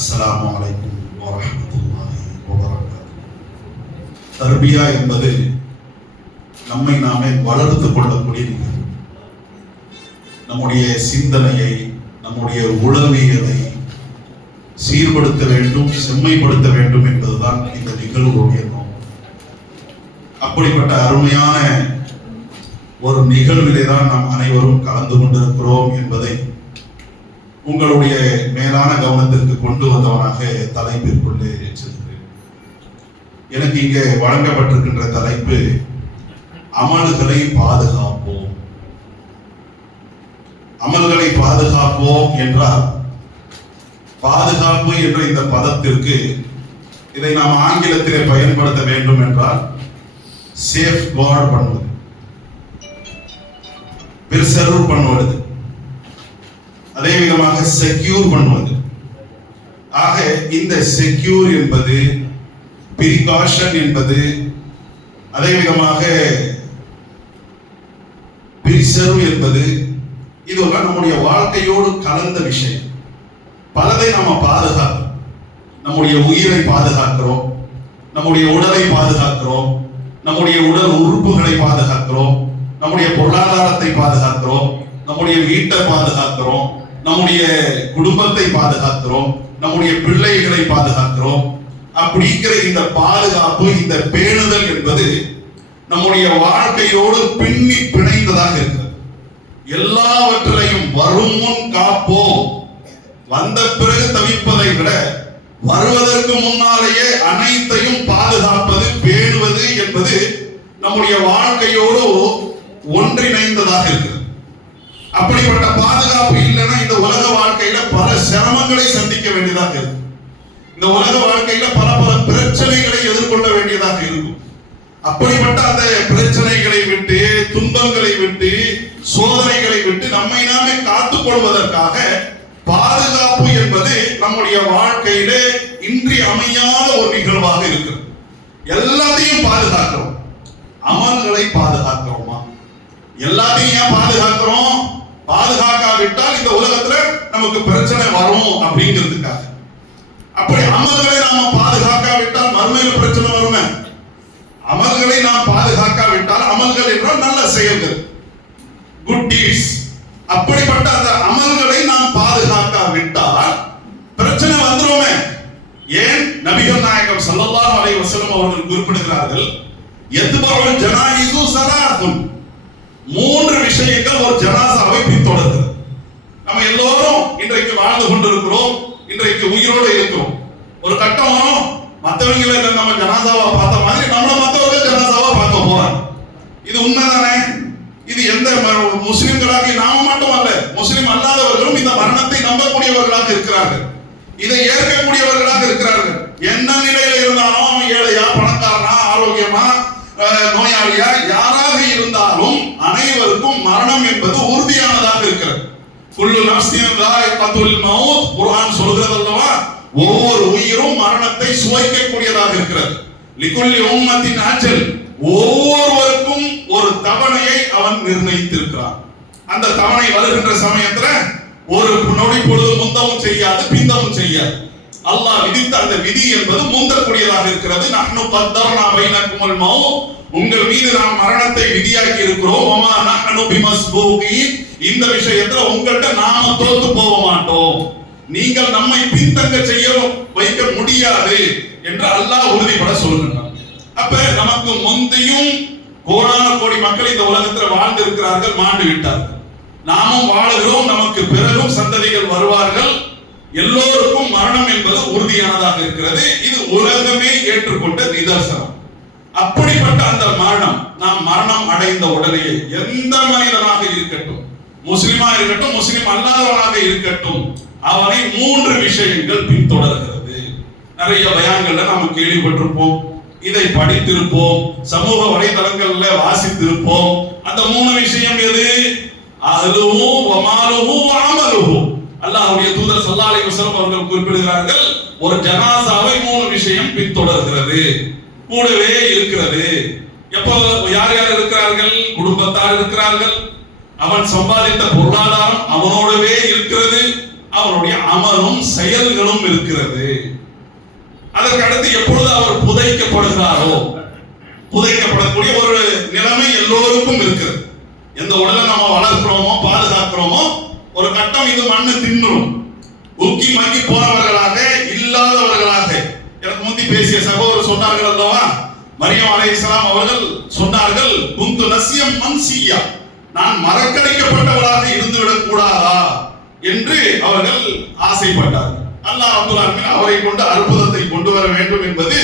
அஸ்ஸலாமு அலைக்கும் வரஹ்மத்துல்லாஹி வபரகாத்துஹு. தர்பியா என்பது நம்மை நாமே வளர்த்துக் கொள்ளக்கூடிய நிகழ்வு. நம்முடைய சிந்தனையை, நம்முடைய உளவியலை சீர்படுத்த வேண்டும், செம்மைப்படுத்த வேண்டும் என்பதுதான் இந்த நிகழ்வுடைய நோக்கம். அப்படிப்பட்ட அருமையான ஒரு நிகழ்விலே தான் நாம் அனைவரும் கலந்து கொண்டிருக்கிறோம் என்பதை உங்களுடைய மேலான கவனத்திற்கு கொண்டு வந்தவனாக தலைப்பிற்குள்ளே செல்கிறேன். எனக்கு இங்கே வழங்கப்பட்டிருக்கின்ற தலைப்பு அமல்களை பாதுகாப்போம். அமல்களை பாதுகாப்போம் என்றால், பாதுகாப்பு என்ற இந்த பதத்திற்கு இதை நாம் ஆங்கிலத்திலே பயன்படுத்த வேண்டும் என்றால் சேஃப் கார்டு பண்ணுவது, பிரிசர்வ் பண்ணுவது, அதே விதமாக செக்யூர் பண்ணுவது. ஆக இந்த செக்யூர் என்பது, பிரிகாஷன் என்பது, அதே விதமாக பிரிசர்வ் என்பது, இதுவெல்லாம் நம்முடைய வாழ்க்கையோடு கலந்த விஷயம். பலதை நாம பாதுகாக்கிறோம். நம்முடைய உயிரை பாதுகாக்கிறோம், நம்முடைய உடலை பாதுகாக்கிறோம், நம்முடைய உடல் உறுப்புகளை பாதுகாக்கிறோம், நம்முடைய பொருளாதாரத்தை பாதுகாக்கிறோம், நம்முடைய வீட்டை பாதுகாக்கிறோம், நம்முடைய குடும்பத்தை பாதுகாக்கிறோம், நம்முடைய பிள்ளைகளை பாதுகாக்கிறோம். அப்படிங்கிற இந்த பாதுகாப்பு, இந்த பேணுதல் என்பது நம்முடைய வாழ்க்கையோடு பின்னி பிணைந்ததாக இருக்கிறது. எல்லாவற்றையும் வரும் முன் காப்போம். வந்த பிறகு தவிப்பதை விட வருவதற்கு முன்னாலேயே அனைத்தையும் பாதுகாப்பது, பேணுவது என்பது நம்முடைய வாழ்க்கையோடு ஒன்றிணைந்ததாக இருக்கிறது. அப்படிப்பட்ட பாதுகாப்பு இல்லைன்னா இந்த உலக வாழ்க்கையில பல சிரமங்களை சந்திக்க வேண்டியதாக இருக்கும். இந்த உலக வாழ்க்கையில பல பிரச்சனைகளை எதிர்கொள்ள வேண்டியதாக இருக்கும். அப்படிப்பட்ட அந்த பிரச்சனைகளை விட்டு, துன்பங்களை விட்டு, சோதனைகளை விட்டு நம்மை நாமே காத்துக் கொள்வதற்காக பாதுகாப்பு என்பது நம்முடைய வாழ்க்கையில இன்றியமையாத ஒரு நிகழ்வாக இருக்கிறது. எல்லாத்தையும் பாதுகாக்கிறோம். அமல்களை பாதுகாக்கிறோமா? எல்லாத்தையும் ஏன் பாதுகாக்கிறோம்? பாதுகாக்காவிட்டால் இந்த உலகத்துல நமக்கு பிரச்சனை வரும் அப்படிங்கிறதுக்காக. அப்படி அமல்களை நாம பாதுகாக்காவிட்டால் மறுமையில் பிரச்சனை வருமே. அமல்களை நாம் பாதுகாக்காவிட்டால், அமல்கள் என்றால் நல்ல செயல்கள், குட் டீட்ஸ், அப்படிப்பட்ட அந்த அமல்களை நாம் பாதுகாக்காவிட்டால் பிரச்சனை வந்துருமே. ஏன் நபிகள் நாயகம் ஸல்லல்லாஹு அலைஹி வஸல்லம் அவர்கள் குறிப்பிடுகிறார்கள், யத்புல் ஜனாயிஸு ஸலாத்துன், மூன்று விஷயங்கள் ஒரு ஜனாசாவை பின்தொடர்கிறது. நம்ம எல்லோரும் இன்றைக்கு வாழ்ந்து கொண்டிருக்கிறோம், இன்றைக்கு உயிரோடு இருக்கிறோம். ஒரு கட்டம் வரும், மற்றவங்களை நம்ம ஜனாசாவா பார்த்த மாதிரி நம்மள மற்றவர்கள் ஜனாசாவா பார்க்க போறாங்க. இது உண்மைதானே? இது எந்த முஸ்லிம்களாக நாம மட்டும் அல்ல, முஸ்லிம் அல்லாதவர்களும் இந்த மரணத்தை நம்பக்கூடியவர்களாக இருக்கிறார்கள், இதை ஏற்கக்கூடியவர்களாக இருக்கிறார்கள். என்ன நிலையில இருந்தாலும், அவன் ஏழையா, பணக்காரனா, ஆரோக்கியமா, நோயாளியா, யாராக இருந்தாலும் அனைவருக்கும் மரணம் என்பது உறுதியானதாக இருக்கிறது. குல்லு நஃப்ஸின் ذائقத்துல் மௌத், குர்ஆன் சொல்கிறது அல்லவா, ஒவ்வொரு உயிரும் மரணத்தை சுவைக்கக்கூடியதாக இருக்கிறது. லிகுல்லி உம்மத்தின் அஜல், ஒவ்வொருவருக்கும் ஒரு தவணையை அவன் நிர்ணயித்திருக்கிறான். அந்த தவணை வருகின்ற சமயத்துல ஒரு நொடி பொழுது முந்தவும் செய்யாது, பிந்தவும் செய்யாது. அல்லாஹ் விதித்த அந்த விதி என்பது முந்தக்கூடியதாக இருக்கிறது. நஹ்னு கத்தர்னா பைனக்குமுல் மௌத், உங்கள் மீது நாம் மரணத்தை விதியாக்கி இருக்கிறோம். வமா நஹ்னு பிமஸ்பூகீன், இந்த விஷயத்துல உங்கள்கிட்ட நாம தோத்து போக மாட்டோம், நீங்கள் நம்மை பின்தங்க செய்ய வைக்க முடியாது என்று அல்லாஹ் உறுதிபட சொல்கிறார். அப்ப நமக்கு முந்தையும் கோடான கோடி மக்கள் இந்த உலகத்தில் வாழ்ந்து இருக்கிறார்கள், மாண்டு விட்டார்கள். நாமும் வாழுகிறோம், நமக்கு பிறகும் சந்ததிகள் வருவார்கள். எல்லோருக்கும் மரணம் என்பது உறுதியானதாக இருக்கிறது. இது உலகமே ஏற்றுக்கொண்ட நிதர்சனம். அப்படிப்பட்ட அந்த மரணம், நாம் மரணம் அடைந்த உடனே எந்த மனிதனாக இருக்கட்டும், முஸ்லிமா இருக்கட்டும், முஸ்லிம் அல்லாதவனாக இருக்கட்டும், அவனை மூன்று விஷயங்கள் பின்தொடர்கிறது. நிறைய பயான்கள்ல நாம் கேள்விப்பட்டிருப்போம், இதை படித்திருப்போம், சமூக வலைதளங்கள்ல வாசித்திருப்போம். அந்த மூணு விஷயம் எது? அஹ்லுஹு வ மாலுஹு வ அமலுஹு. அல்லாஹ்வுடைய தூதர் ஸல்லல்லாஹு அலைஹி வஸல்லம் அவர்கள் குறிப்பிடுகிறார்கள், ஒரு ஜனாசாவை மூணு விஷயம் பின்தொடர்கிறது, கூடவே இருக்கிறது. எப்போ யார் யார் இருக்கிறார்கள்? குடும்பத்தார் இருக்கிறார்கள், அவன் சம்பாதித்த பொருளாதாரம் அவனோடவே இருக்கிறது, அவனுடைய அமலும் செயல்களும் இருக்கிறது. அதற்கு அடுத்து எப்பொழுது அவர் புதைக்கப்படுகிறாரோ, புதைக்கப்படக்கூடிய ஒரு நிலைமை எல்லோருக்கும் இருக்கிறது. எந்த உடலை நம்ம வளர்க்கிறோமோ பாதுகாக்கிறோமோ ஒரு கட்டம் இது மண்ணு தின்னும். உக்கி மக்கி போனவர்களாக இல்லாதவர்களாக, எனக்கு முந்தி பேசிய சகோதரர் சொன்னார்கள் அல்லவா, மரியம் அலைஹிஸ்ஸலாம் அவர்கள் சொன்னார்கள், குந்து நசியம் மன்சியா, நான் மறக்கடிக்கப்பட்டவராக இருந்துவிடக் கூடாதா என்று அவர்கள் ஆசைப்பட்டார்கள். அல்லாஹ் ரப்பல் ஆலமீன் அவரை கொண்டு அற்புதத்தை கொண்டு வர வேண்டும் என்பது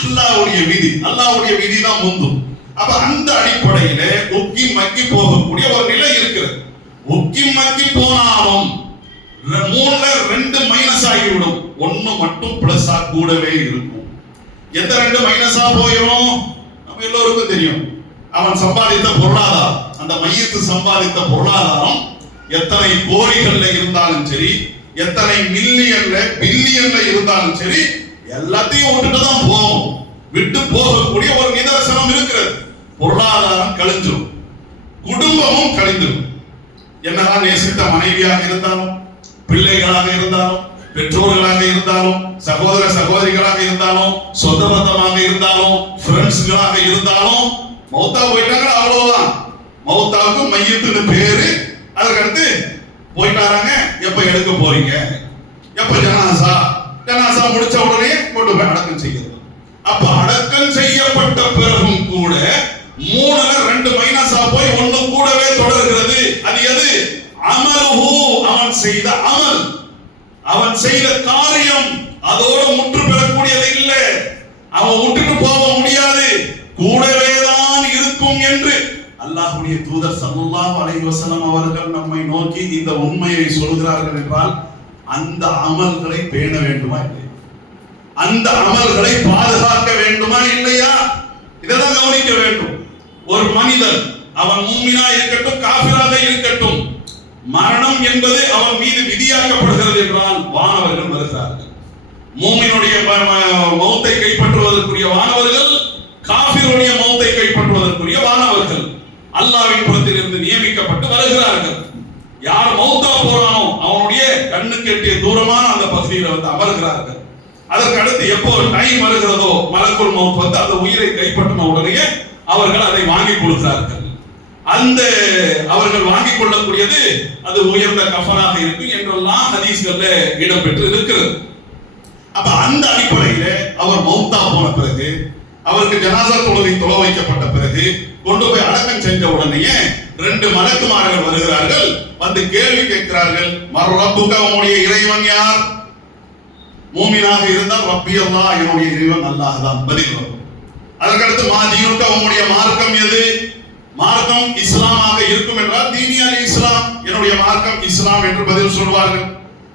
அல்லாஹ்வுடைய விதி. அல்லாஹ்வுடைய விதி தான் முந்தும். அப்ப அந்த அடிப்படையில உக்கி மக்கி போகக்கூடிய ஒரு நிலை இருக்கிறது. உக்கி மக்கி போனாலும் 3ல 2 மைனஸ் ஆகிவிடும், 1 மட்டும் பிளஸ்ஸா கூடவே இருக்கும். எந்த 2 மைனஸா போயிடும் நம்ம எல்லோருக்கும் தெரியும். அவன் சம்பாதித்த பொருளாதாரம், அந்த மையத்து சம்பாதித்த பொருளாதாரம் எத்தனை கோடிகள்ல இருந்தாலும் சரி, எத்தனை மில்லியன்ல பில்லியன்ல இருந்தாலும் சரி, எல்லாத்தையும் விட்டுட்டு தான் போகும். விட்டு போகக்கூடிய ஒரு நிதர்சனம் இருக்கிறது. பொருளாதாரம் கழிஞ்சிடும், குடும்பமும் கழிந்துடும். என்னதான் நேசித்த மனைவியாக இருந்தாலும், பிள்ளைகளாக இருந்தாலும், பெற்றோர்களாக இருந்தாலும், சகோதர சகோதரிகளாக இருந்தாலும், சொந்த பந்தமாக இருந்தாலும், ஃப்ரெண்ட்ஸ்களாக இருந்தாலும், மௌத்தா போயிட்டாங்க அவ்வளவுதான். மௌத்தாவுக்கு மையத்துன்னு பேரு. அதுக்கடுத்து போயிட்டாராங்க, எப்ப எடுக்க போறீங்க, எப்ப ஜனாசா, ஜனாசா முடிச்ச உடனே கொண்டு போய் அடக்கம் செய்யறது. அப்ப அடக்கம் செய்யப்பட்ட பிறகும் கூட 3ல 2 மைனஸா போய் 1 கூடவே தொடர்கிறது. அது எது? அமலுஹு, அவன் செய்த அமல், அவன் செய்த காரியம் அதோடு முற்று பெறக்கூடியது இல்லை. அவன் விட்டுட்டு போக முடியாது, கூடவே தான் இருக்கும் என்று அல்லாஹ்வுடைய தூதர் ஸல்லல்லாஹு அலைஹி வஸல்லம் அவர்கள் நம்மை நோக்கி இந்த உண்மையை சொல்கிறார்கள் என்றால் அந்த அமல்களை பேண வேண்டுமா இல்லையா? அந்த அமல்களை பாதுகாக்க வேண்டுமா இல்லையா? இதெல்லாம் கவனிக்க வேண்டும். ஒரு மனிதன் அவன் முஃமினா இருக்கட்டும் காஃபிராக இருக்கட்டும், மரணம் என்பது அவன் மீது விதியாக்கப்படுகிறது என்றால் வானவர்கள் வருகிறார்கள். மூமினுடைய மௌத்தை கைப்பற்றுவதற்குரிய வானவர்கள், காஃபிருடைய மௌத்தை கைப்பற்றுவதற்குரிய வானவர்கள் அல்லாஹ்வின் புறத்தில் இருந்து நியமிக்கப்பட்டு வருகிறார்கள். யார் மௌத்தா போறானோ அவனுடைய கண்ணுக்கு எட்டிய தூரமான அந்த பகுதியில் வந்து அமர்கிறார்கள். அதற்கு அடுத்து எப்போ டைம் வருகிறதோ மலக்குல் மௌத் வந்து அந்த உயிரை கைப்பற்றின உடனே அவர்கள் அதை வாங்கி கொடுக்கிறார்கள். அந்த அவர்கள் வாங்கிக் கொள்ளக்கூடியது அது உயர்ந்த கஃபனாக இருக்கும் என்றெல்லாம் ஹதீஸ்கள்ல இடம்பெற்று இருக்கிறது. அப்ப அந்த அடிப்படையில அவர் மௌத்தா போன பிறகு, அவருக்கு ஜனாசா தொழுகை தொழ வைக்கப்பட்ட பிறகு, கொண்டு போய் அடக்கம் செஞ்ச உடனேயே 2 மலக்குமார்கள் வருகிறார்கள். வந்து கேள்வி கேட்கிறார்கள், மர்ரப்புக, உன்னுடைய இறைவன் யார்? மூமினாக இருந்தால் ரப்பி அல்லாஹ், என்னுடைய இறைவன் அல்லாஹ் தான் பதில் வரும். அதற்கடுத்து மா தீனுக, உன்னுடைய மார்க்கம் எது? மார்க்கம் இஸ்லாமாக இருக்கும் என்றால் தீனி அல் இஸ்லாம், என்னுடைய மார்க்கம் இஸ்லாம் என்று பதில் சொல்வார்கள்.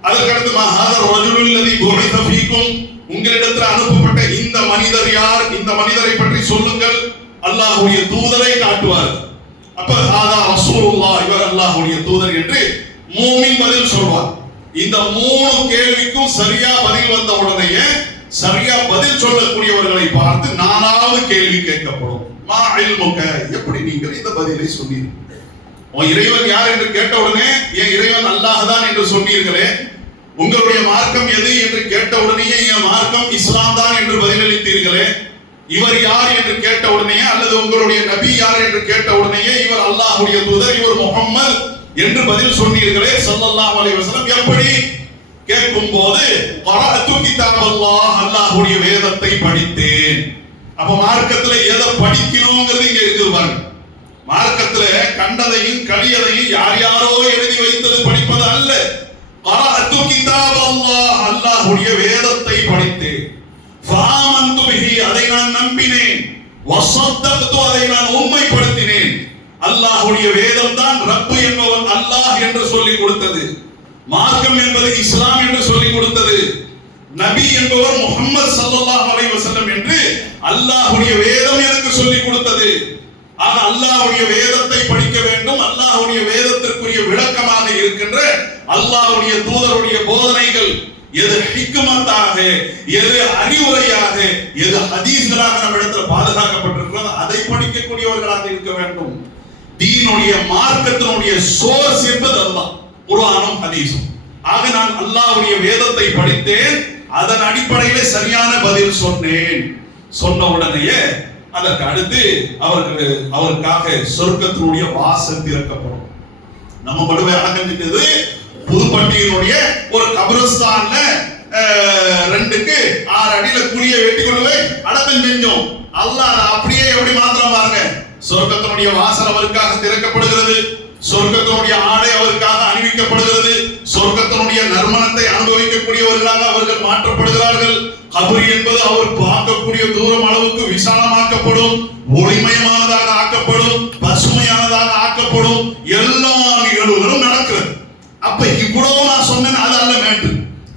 அதற்கடுத்து மா ஹாதர் ரஜுலுல் லதி புஇஸ ஃபீக்கும், உங்களிடத்தில் அனுப்பப்பட்ட இந்த மனிதர் யார்? இந்த மனிதரை பற்றி சொல்லுங்கள். அல்லாஹ்வுடைய தூதரை காட்டுவார்கள். அப்ப ஹாதா ரசூலுல்லாஹ், இவர் அல்லாஹ்வுடைய தூதர் என்று மூமின் பதில் சொல்வார். இந்த 3 கேள்விக்கும் சரியா பதில் வந்த உடனே சரியா பதில் சொல்லக்கூடியவர்களை பார்த்து 4வது கேள்வி கேட்கப்படும். மா இல்முக, எப்படி நீங்கள் இந்த பதிலை சொன்னீர்கள்? உன் இறைவன் யார் என்று கேட்ட உடனே என் இறைவன் அல்லாஹ் தான் என்று சொன்னீர்களே, உங்களுடைய மார்க்கம் எது என்று கேட்ட உடனே என் மார்க்கம் இஸ்லாம் தான் என்று பதிலளித்தீர்களே, இவர் யார் என்று கேட்ட உடனே, அல்லது உங்களுடைய நபி யார் என்று கேட்ட உடனே இவர் அல்லாஹ்வுடைய தூதர், இவர் முஹம்மது என்று பதில் சொன்னீர்களே ஸல்லல்லாஹு அலைஹி வஸல்லம், எப்படி? கேட்கும் போது கரஅத்து கிதாபல்லாஹ், அல்லாஹ்வுடைய வேதத்தை படித்தேன். அப்ப மார்க்கத்துல எதை படிக்கணும்ங்கிறது இங்க இருக்குது பாருங்க. மார்க்கத்துல கண்டதையும் கலியதையும் யார் யாரோ எழுதி வைத்தது படிப்பது அல்ல. கரஅத்து கிதாபல்லாஹ், அல்லாஹ்வுடைய வேதத்தை படித்தேன். ஃபஆமன்து பிஹி, அதை நான் நம்பினேன். வஸத்தக்து, அதை நான் உண்மைப்படுத்தினேன். அல்லாஹ்வுடைய வேதம் தான் ரப்பு என்பவன் அல்லாஹ் என்று சொல்லிக் கொடுத்தது. மார்க்கம் என்பது இஸ்லாம் என்று சொல்லிக் கொடுத்தது. நபி என்பவர் முஹம்மது ஸல்லல்லாஹு அலைஹி வஸல்லம் என்று அல்லாஹ்வுடைய வேதம் எனக்கு சொல்லிக் கொடுத்தது. ஆக அல்லாஹ்வுடைய வேதத்தை படிக்க வேண்டும். அல்லாஹ்வுடைய வேதத்திற்குரிய விளக்கமாக இருக்கின்ற அல்லாஹ்வுடைய தூதருடைய போதனைகள் எது ஹிக்மத்தாக, எது அறிவுரையாக, எது ஹதீஸ்களாக நம்ம இடத்துல பாதுகாக்கப்பட்டிருக்கிறதோ அதை படிக்கக்கூடியவர்களாக இருக்க வேண்டும். தீனுடைய மார்க்கத்தினுடைய சோர்ஸ் என்பது அல்லாஹ், குர்ஆனும் ஹதீஸும். ஆக நான் அல்லாஹ்வுடைய வேதத்தை படித்தேன். அதன் அடிப்படையிலே சரியான பதில் சொன்னேன். சொன்ன உடனேயே அதற்கு அடுத்து அவருக்காக சொர்க்கத்தினுடைய வாசல் திறக்கப்படும். நம்ம படுவை அடக்கம் செஞ்சது புதுப்பட்டியினுடைய ஒரு கபிரஸ்தான்ல 2க்கு 6 அடியில குழிய வெட்டி கொண்டு போய் அடக்கம் செஞ்சோம். அல்லாஹ் அதை அப்படியே எப்படி மாத்திரம் பாருங்க, சொர்க்கத்தினுடைய வாசல் அவருக்காக திறக்கப்படுகிறது, சொர்க்கத்தினுடைய ஆடை அவருக்காக அணிவிக்கப்படுகிறது, சொர்க்கத்தினுடைய நறுமணத்தை அனுபவிக்கக்கூடியவர்களாக அவர்கள் மாற்றப்படுகிறார்கள். கபர் என்பது அவர் பார்க்கக்கூடிய தூரம் அளவுக்கு விசாலமாக்கப்படும், ஒளிமயமானதாக ஆக்கப்படும், பசுமையானதாக ஆக்கப்படும். எல்லா நிகழ்வுகளும் நடக்கிறது. அப்ப இவ்வளவு நான் சொன்னேன், அது அல்ல மேட்டு.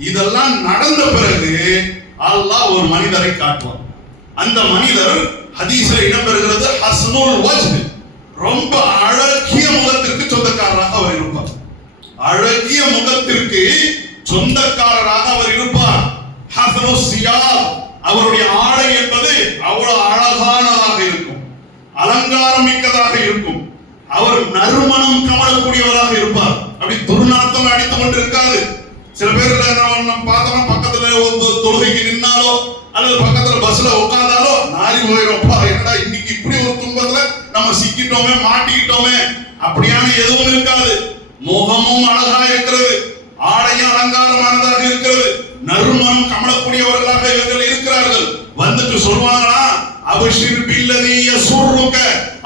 இதெல்லாம் நடந்த பிறகு அல்லாஹ் ஒரு மனிதரை காட்டுவார். அந்த மனிதர் ஹதீஸ்ல இடம்பெறுகிறது ஹஸ்னுல் வஜ், ரொம்ப அழகிய முகத்திற்கு சொந்தக்காரராக அவர் இருப்பார். அழகிய முகத்திற்கு சொந்தக்காரராக அவர் இருப்பார். ஹஸ்னு சியாப், அவருடைய ஆடை என்பது அவ்வளவு அழகானதாக இருக்கும், அலங்காரம் மிக்கதாக இருக்கும். அவர் நறுமணம் கமழக்கூடியவராக இருப்பார். அப்படி துர்நாத்தம் அடித்துக் கொண்டிருக்காது. சில பேர் நம்ம பார்த்தோம்னா பக்கத்துல தொழுகைக்கு நின்னாலோ அல்லது பக்கத்துல பஸ்ல உட்கார்ந்தாலோ நாரி போயிடும்ப்பா, என்னடா இன்னைக்கு இப்படி ஒரு துன்பத்துல நம்ம சிக்கிட்டோமே, மாட்டிக்கிட்டோமே. அப்படியான எதுவும் இருக்காது. முகமும் அழகா இருக்கிறது, ஆடையும் அலங்காரமானதாக இருக்கிறது, நறுமணம் கமழக்கூடியவர்களாக இவர்கள் இருக்கிறார்கள். வந்துட்டு சொல்வாங்களா, அபஷிர் பில்லதி யசுருக,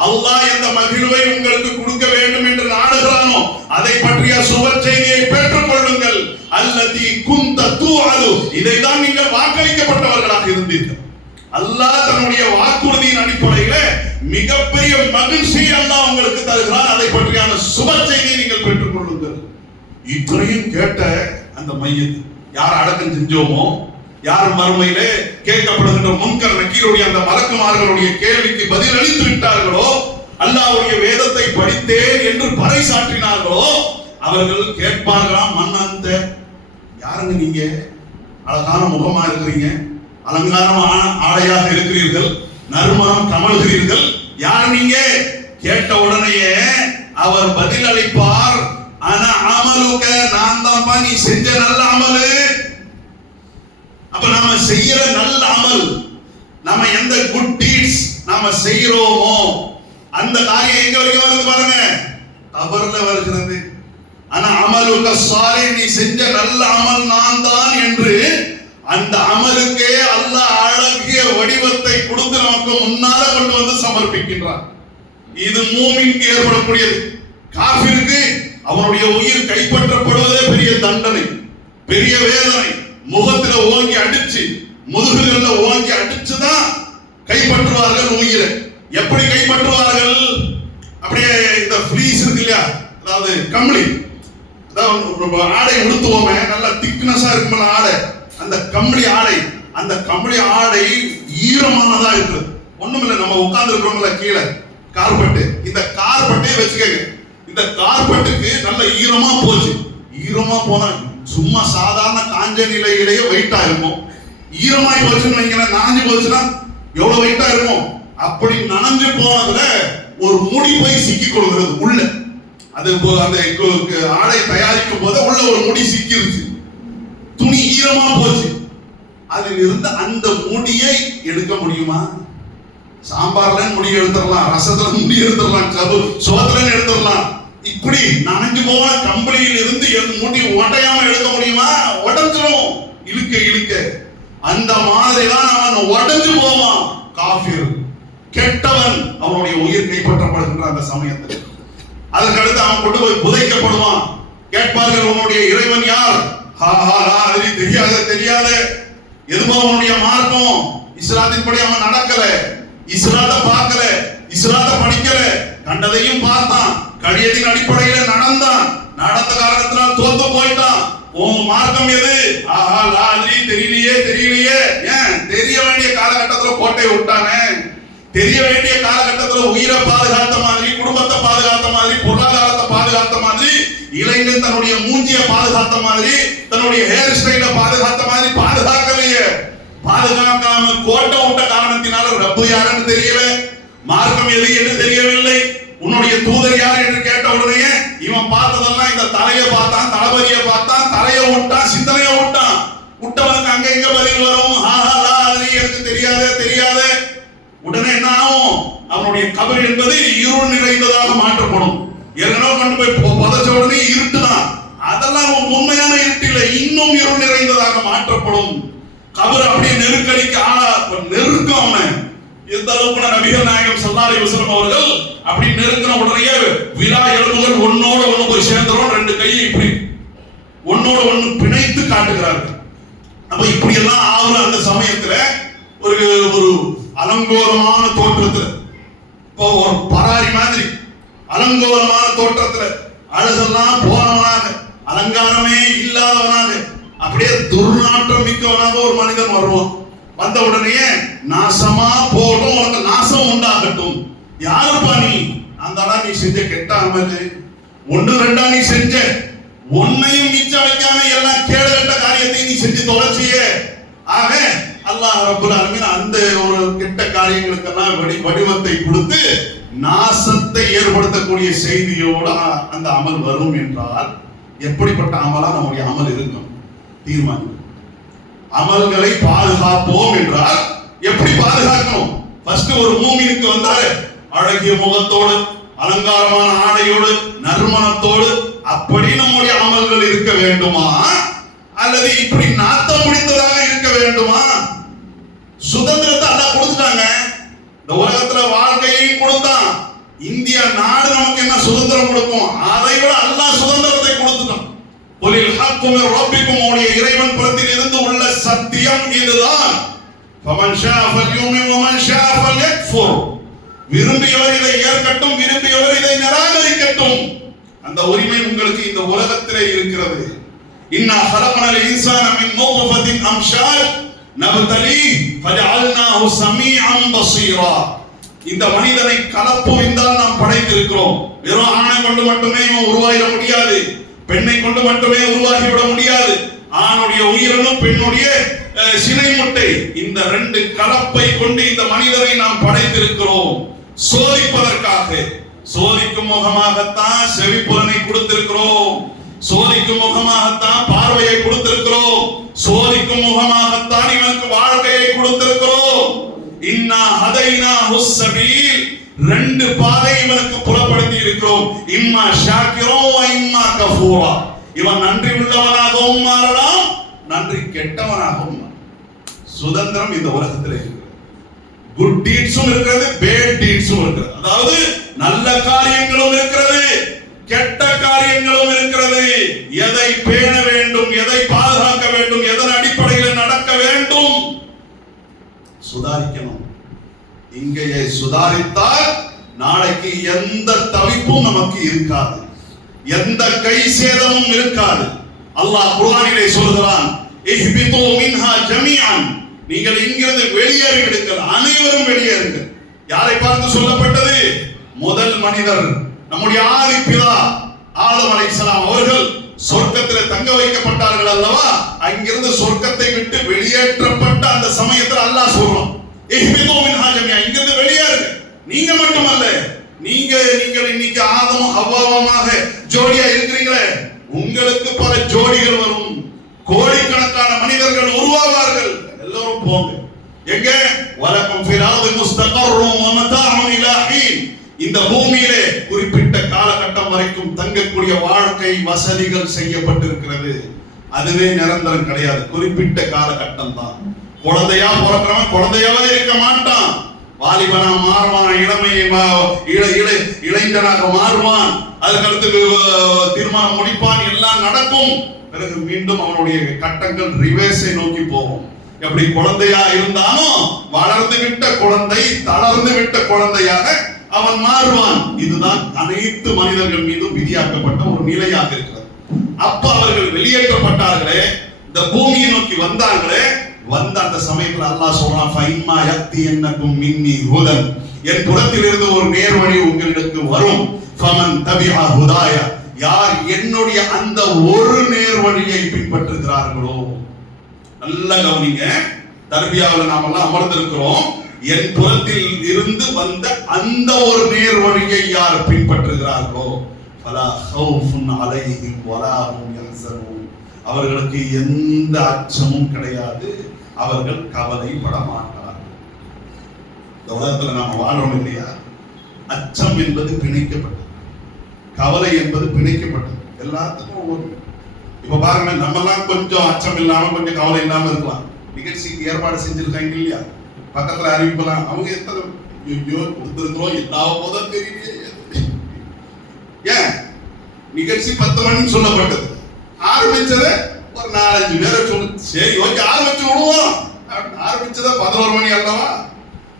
அல்லாஹ் எந்த மகிழ்வை உங்களுக்கு கொடுக்க வேண்டும் என்று நாடுகிறானோ அதை பற்றிய சுப செய்தியை பெற்றுக் கொள்ளுங்கள். அல்லதி குந்த தூஅது, இதைதான் நீங்கள் வாக்களிக்கப்பட்டவர்களாக இருந்தீர்கள். அல்லாஹ் தன்னுடைய வாக்குறுதியின் அடிப்படையில மிகப்பெரிய மகிழ்ச்சியை அல்லாஹ் உங்களுக்கு தருகிறான். அதை பற்றியான சுப செய்தியை நீங்கள் பெற்றுக் கொள்ளுங்கள். இத்தனையும் கேட்ட அந்த மையத் யார் அடக்கம் செஞ்சோமோ, யார் மறுமையிலே கேட்கப்படுகின்ற முன்கர் நக்கீருடைய அந்த மலக்குமார்களுடைய கேள்விக்கு பதில் அளித்து விட்டார்களோ, அல்லாஹ்வுடைய வேதத்தை படித்தேன் என்று பறைசாற்றினார்களோ, அவர்கள் கேட்பார்களாம், மன்னந்த, யாருங்க நீங்க? அழகான முகமா இருக்கிறீங்க, அலங்காரமான ஆடையாக இருக்கிறீர்கள், நறுமணம் கமழ்கிறீர்கள், யார் நீங்க? கேட்ட உடனேயே அவர் பதில் அளிப்பார், ஆனா அமலுக, நான் தான்ப்பா நீ செஞ்ச நல்ல அமலு. அப்ப நாம செய்யற நல்ல அமல், நாம எந்த குட் டீட்ஸ் நாம செய்யறோமோ அந்த காரியம் எங்க வரைக்கும் வருது பாருங்க, கபர்ல வருகிறது. ஆனா அமலுக சாலே, நீ செஞ்ச நல்ல அமல் நான் தான் என்று அந்த அமலுக்கே அல்லாஹ் அழகிய வடிவத்தை கொடுத்து நமக்கு முன்னால கொண்டு வந்து சமர்ப்பிக்கின்றார். இது மூமினுக்கு ஏற்படக்கூடியது. காஃபிருக்கு அவனுடைய உயிர் கைப்பற்றப்படுவதே பெரிய தண்டனை, பெரிய வேதனை. முகத்துல ஓங்கி அடிச்சு, முதுகுகள்ல ஓங்கி அடிச்சுதான் கைப்பற்றுவார்கள் உயிரை. எப்படி கைப்பற்றுவார்கள்? அப்படியே இந்த ஃப்ளீஸ் இருக்கு இல்லையா, அதாவது கம்பளி, அதாவது ஆடை உடுத்துவோமே, நல்ல திக்னஸா இருக்கும்ல ஆடை, அந்த கம்பளி ஆடை, அந்த கம்பளி ஆடை ஈரமானதா இருக்கு. ஒண்ணுமில்ல, நம்ம உட்கார்ந்து இருக்கிறோம்ல கீழே கார்பெட், இந்த கார்பெட்டே வச்சுக்கங்க, இந்த கார்பெட்டுக்கு நல்ல ஈரமா போச்சு. ஈரமா போனா சும்மா சாதாரண காஞ்ச நிலையிலேயே வெயிட்டா இருக்கும். ஈரமாய் போச்சுன்னு வைங்களேன், நனைஞ்சு போச்சுன்னா எவ்வளவு வெயிட்டா இருக்கும். அப்படி நனைஞ்சு போனதுல ஒரு முடி போய் சிக்கி கொள்கிறது உள்ள. அது அந்த ஆடை தயாரிக்கும் போது உள்ள ஒரு முடி சிக்கிருச்சு, துணி ஈரமா போச்சு. அதில் இருந்து அந்த முடியை எடுக்க முடியுமா? சாம்பார்ல முடி எடுத்துடலாம், ரசத்துல முடி எடுத்துடலாம், சோத்துல எடுத்துடலாம். இப்படி நனைஞ்சு போன கம்பளியில் இருந்து முடி உடையாம எடுக்க முடியுமா? உடைஞ்சிரும் இழுக்க இழுக்க. அந்த மாதிரிதான் அவன் உடைஞ்சு போவான். காஃபிர், கெட்டவன், அவனுடைய உயிர் கைப்பற்றப்படுகின்ற அந்த சமயத்தில் அதற்கடுத்து அவன் கொண்டு போய் புதைக்கப்படுவான். கேட்பார்கள், உன்னுடைய இறைவன் யார்? தெரியாத எதுவோ அவனுடைய மார்க்கம். இஸ்லாத்தின் படி அவன் நடக்கல, இஸ்லாத்தை பார்க்கல, இஸ்லாத்தை படிக்கல, கண்டதையும் பார்த்தான், கடியத்தின் அடிப்படையில நடந்தான், நடந்த காரணத்தினால் தோத்து போயிட்டான். உன் மார்க்கம் எது? தெரியலையே. ஏன் தெரிய வேண்டிய காலகட்டத்தில் கோட்டை விட்டானே, தெரிய வேண்டிய காலகட்டத்தில் உயிரை பாதுகாத்த மாதிரி, குடும்பத்தை பாதுகாத்த மாதிரி, பொருளாதாரத்தை பாதுகாத்த மாதிரி, இளைஞன் தன்னுடைய மூஞ்சிய பாதுகாத்த மாதிரி, தன்னுடைய ஹேர் ஸ்டைல பாதுகாத்த மாதிரி பாதுகாக்கலையே. பாதுகாக்காம கோட்டை விட்ட காரணத்தினால ரப்பு யாருன்னு தெரியல, மார்க்கம் எது என்று தெரியவில்லை, உன்னுடைய தூதர் யார் என்று கேட்ட உடனே இவன் பார்த்ததெல்லாம் இந்த தலையை பார்த்தான், தளபதியை பார்த்தான், தலையை விட்டான், சிந்தனையை விட்டான். விட்டவனுக்கு அங்க உடனே என்ன ஆகும்? அவனுடைய கபர் என்பது இருள் நிறைந்ததாக மாற்றப்படும். ஏற்கனவே கொண்டு போய் புதைச்ச உடனே இருட்டுதான், அதெல்லாம் உண்மையான இருட்டு இல்லை, இன்னும் இருள் நிறைந்ததாக மாற்றப்படும். கபர் அப்படியே நெருக்கடிக்கு நெருக்கம். அவனை எந்த அளவுக்கு நபிகள் நாயகம் ஸல்லல்லாஹு அலைஹி வஸல்லம் அவர்கள் அப்படி நெருங்கின உடனே விலா எலும்புகள் ஒன்னோட ஒண்ணு போய் சேர்ந்துரும். ரெண்டு கையை இப்படி ஒன்னோட ஒண்ணு பிணைத்து காட்டுகிறார்கள். அப்ப இப்படி எல்லாம் ஆகுற அந்த சமயத்துல ஒரு ஒரு அலங்கோலமான தோற்றத்துல, இப்போ ஒரு பராரி மாதிரி அலங்கோலமான தோற்றத்துல, அழகெல்லாம் போனவனாக, அலங்காரமே இல்லாதவனாக, அப்படியே துர்நாற்றம் மிக்கவனாக ஒரு மனிதன் வருவான். வந்த உடனே நாசமா போடும், உனக்கு நாசம் உண்டாகட்டும். யாருப்பா நீ? அந்த நீ செஞ்ச கெட்ட அமலு ஒண்ணு ரெண்டா நீ செஞ்ச, ஒன்னையும் மிச்சம் வைக்காம எல்லாம் கேடுகட்ட காரியத்தை நீ செஞ்சு தொலைச்சிய. ஆக அல்லாஹ் ரப்பல் ஆலமீன் அந்த ஒரு கெட்ட காரியங்களுக்கெல்லாம் வடிவத்தை கொடுத்து நாசத்தை ஏற்படுத்தக்கூடிய செய்தியோட அந்த அமல் வரும் என்றால் எப்படிப்பட்ட அமலா நம்முடைய அமல் இருக்கும்? தீர்மானம். அமல்களை பாதுகாப்போம் என்றால் எப்படி பாதுகாக்கணும்? ஃபர்ஸ்ட் ஒரு மூமினுக்கு வந்தாரு அழகிய முகத்தோடு, அலங்காரமான ஆடையோடு, நறுமணத்தோடு, அப்படி நம்முடைய அமல்கள் இருக்க வேண்டுமா? அல்லது இப்படி நாத்தம் முடிந்ததாக இருக்க வேண்டுமா? சுதந்திரத்தை அல்லாஹ் கொடுத்துட்டாங்க. இந்த உலகத்துல வாழ்க்கையையும் கொடுத்தான். இந்தியா நாடு நமக்கு என்ன சுதந்திரம் கொடுக்கும்? அதை விட அல்லாஹ் சுதந்திரத்தை கொடுத்துட்டான். குலில் ஹக்கு மின் ரப்பிக்கும், உடைய இறைவன் புறத்தில் இருந்து உள்ள சத்தியம் இதுதான். ஃபமன் ஷா ஃபல்யுமின் வமன் ஷா ஃபல்யக்ஃபுர். விரும்பியவர் இதை ஏற்கட்டும், விரும்பியவர் இதை நிராகரிக்கட்டும். அந்த உரிமை உங்களுக்கு இந்த உலகத்திலே இருக்கிறது. இன்னா ஹலகனல் இன்சான மின் நுத்ஃபத்தின் அம்ஷாஜ் நப்தலீஹி ஃபஜஅல்நாஹு ஸமீஅன் பஸீரா. இந்த மனிதனை கலப்புவிந்தால் நாம் படைத்திருக்கிறோம். வெறும் ஆணை கொண்டு மட்டுமே இவன் உருவாகிட முடியாது, பெண்ணை கொண்டு மட்டுமே உருவாகிவிட முடியாது. ஆணுடைய உயிரணும், பெண்ணுடைய சினை முட்டை, இந்த ரெண்டு கலப்பை கொண்டு இந்த மனிதரை நாம் படைத்திருக்கிறோம். சோதிப்பதற்காக, சோதிக்கும் முகமாகத்தான் செவிப்புலனை கொடுத்திருக்கிறோம், சோதிக்கும் முகமாகத்தான் பார்வையை கொடுத்திருக்கிறோம், சோதிக்கும் முகமாகத்தான் இவனுக்கு வாழ்க்கையை கொடுத்திருக்கிறோம். இன்னா ஹதைனாஹு ஸபீல், ரெண்டு பாதை இவனுக்கு புறப்படுத்தி இருக்கிறோம். இம்மா ஷாக்கிரோ இம்மா கஃபூரா. இவன் நன்றி உள்ளவனாகவும் மாறலாம், நன்றி கெட்டவனாகவும். சுதந்திரம் இந்த உலகத்தில் இருக்கிறது. குட் டீட்ஸும் இருக்கிறது, பேட் டீட்ஸும் இருக்கிறது. அதாவது நல்ல காரியங்களும் இருக்கிறது, கெட்ட காரியங்களும் இருக்கிறது. எதை பேண வேண்டும், எதை பாதுகாக்க வேண்டும், எதன் அடிப்படையில் நடக்க வேண்டும், சுதாரிக்கணும். இங்கே சுதாரித்தால் நாளைக்கு எந்த தவிப்பும் நமக்கு இருக்காது, எந்த கை சேதமும் இருக்காது. அல்லாஹ் குர்ஆனிலே சொல்கிறான், இஹ்பிது மின்ஹா ஜமீஅன், நீங்கள் இங்கிருந்து வெளியேறிவிடுங்கள், அனைவரும் வெளியேறுங்கள். யாரை பார்த்து சொல்லப்பட்டது? முதல் மனிதர், நம்முடைய ஆதி பிதா ஆதம் அலைஹிஸ்ஸலாம் அவர்கள் சொர்க்கத்தில் தங்க வைக்கப்பட்டார்கள் அல்லவா? அங்கிருந்து சொர்க்கத்தை விட்டு வெளியேற்றப்பட்ட அந்த சமயத்தில் அல்லாஹ் சொல்றான், இஹ்பிது மின்ஹா ஜமீஅன், இங்கிருந்து வெளியேறுங்க. நீங்க மட்டுமல்ல, நீங்கள் இன்னைக்கு ஆதமும் ஹவ்வாவுமாக ஜோடியா இருக்கிறீங்களே, உங்களுக்கு பல ஜோடிகள் வரும், கோடிக்கணக்கான மனிதர்கள் உருவாவார்கள். எல்லாரும் போங்க. எங்க? வலக்கும் ஃபில் அர்தி முஸ்தகர்ரும் வ மதாஉன் இலா ஹீன். இந்த பூமியிலே குறிப்பிட்ட காலகட்டம் வரைக்கும் தங்கக்கூடிய வாழ்க்கை வசதிகள் செய்யப்பட்டிருக்கிறது. அதுவே நிரந்தரம் கிடையாது, குறிப்பிட்ட காலகட்டம் தான். குழந்தையா பிறக்கிறவன் குழந்தையாவே இருக்க மாட்டான், வாலிபனா மாறுவான், இளைஞனாக மாறுவான், அதுக்கடுத்து திருமணம் முடிப்பான், எல்லாம் நடக்கும். பிறகு மீண்டும் அவனுடைய கட்டங்கள் ரிவர்ஸை நோக்கி போகும். எப்படி குழந்தையா இருந்தாலும் வளர்ந்து விட்ட குழந்தை தளர்ந்து விட்ட குழந்தையாக அவன் மாறுவான். இதுதான் அனைத்து மனிதர்கள் மீதும் விதியாக்கப்பட்ட ஒரு நிலையாக இருக்கிறது. அப்ப அவர்கள் வெளியேற்றப்பட்டார்களே, இந்த பூமியை நோக்கி வந்தார்களே, வந்த அந்த சமயத்தில் அல்லாஹ் சொல்றான், ஃபைம்மா யக்தியன்னகும் மின்னி ஹுதன், என் புறத்தில் இருந்து ஒரு நேர்வழி உங்களுக்கு வரும். ஃபமன் தபிஅ ஹுதாய, யார் என்னுடைய அந்த ஒரு நேர்வழியை பின்பற்றுகிறார்களோ. நல்லா கவனிங்க, தர்பியாவில் நாம எல்லாம் அமர்ந்திருக்கிறோம். என் புறத்தில் இருந்து வந்த அந்த ஒரு நேர்வழியை யார் பின்பற்றுகிறார்களோ, ஃபலா ஹௌஃபுன் அலைஹிம் வலா ஹும் யஹ்ஸனூன், அவர்களுக்கு எந்த அச்சமும் கிடையாது, அவர்கள் கவலைப்பட மாட்டார்கள். இந்த உலகத்துல நாம வாழ்றோம் இல்லையா, அச்சம் என்பது பிணைக்கப்பட்டது, கவலை என்பது பிணைக்கப்பட்டது. எல்லாத்துக்கும் ஒவ்வொரு. இப்ப பாருங்க, நம்ம எல்லாம் கொஞ்சம் அச்சம் இல்லாம கொஞ்சம் கவலை இல்லாம இருக்கலாம். நிகழ்ச்சிக்கு ஏற்பாடு செஞ்சிருக்காங்க இல்லையா, பக்கத்துல அறிவிக்கலாம். அவங்க எத்தனை கொடுத்திருக்கிறோம் எல்லா போதும் தெரியலையே. ஏன் நிகழ்ச்சி 10 மணின்னு சொல்லப்பட்டது, ஆரம்பிச்சது ஒரு 4-5 பேரை சொல்லு, சரி ஓகே ஆரம்பிச்சு விடுவோம். ஆரம்பிச்சத 11 மணி அல்லவா,